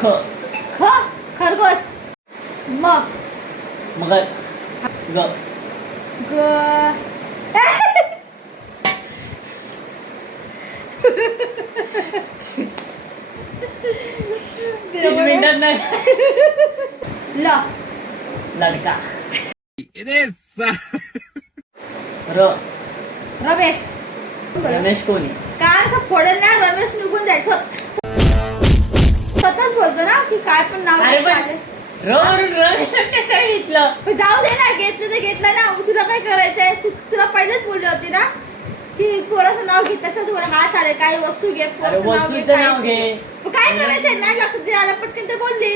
ख ख खरगोश. म मगर ग ग तीन मिनिटात नाही. ल लडका. र रमेश. रमेश कोणी? काय असं फोडेल ना रमेश निघून जायचं. स्वतःच बोलतो ना की काय पण नाव अरे पण चालेल. र म्हणून रमेश कसं घेतलं? पण जाऊ दे ना, घेतलं तर घेतलं ना. तुला काय करायचंय? तुला पहिलेच बोलली होती ना की पोराचं नाव घे, त्याच्यात बोला हा चालेल, काही वस्तू घे, पोराचं नाव घे, वस्तूचं नाव घे. मग काय करायचंय? नाही लक्षात दे आला पटकन ते बोलली.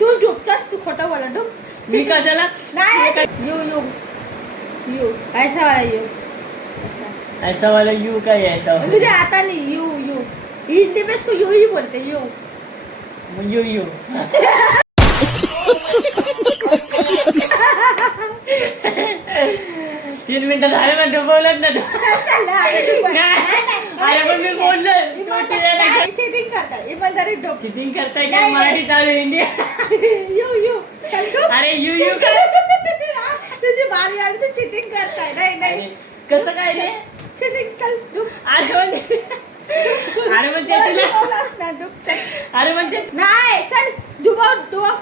तू झोपतात, तू खोटं बोला डूब. मी कशाला? नाही यू यू यू ऐसा वाला यू ऐसा वाला यू काय ऐसा वाला? मुझे आता नहीं यू यू हिंदी में इसको यू ही बोलते यू. You you. तीन मिनिटं झाले पण तू बोलत ना. अरे पण मी बोललो. चिटिंग करता इमानदारी डोक. चिटिंग करताय काय? मराठी चालू हिंदी. यू यू अरे यू यू काय? तुझी बारी आली तर चिटिंग करताय. नाही कसं काय रे? चिटिंग कर डुक. अरे म्हणते तुला. अरे म्हणते नाही चल डुबव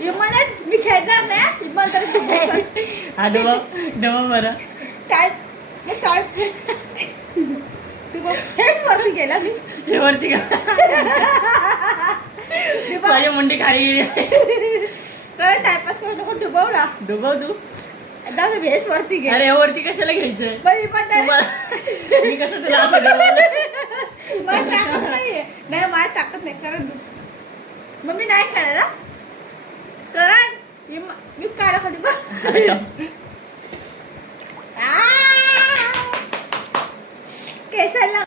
इमानदार मी खेळणार नाही. इमानदारी डुबव. हा डबा बरं काय हेच वरती गेला मी. हे वरती का? माझी मुंडी खाली गेली. काय टाइमपास करू नको डुबवला. डुबव तू. जाऊ दे हेच वरती गेला. अरे वरती कशाला घ्यायचंय? बाई इमानदारी मी कसं तुला असं डबवलं? मला ताकद नाहीये. नाही मला ताकद नाही कारण मग मी नाही खेळायला कारण मी काय खाली बघ.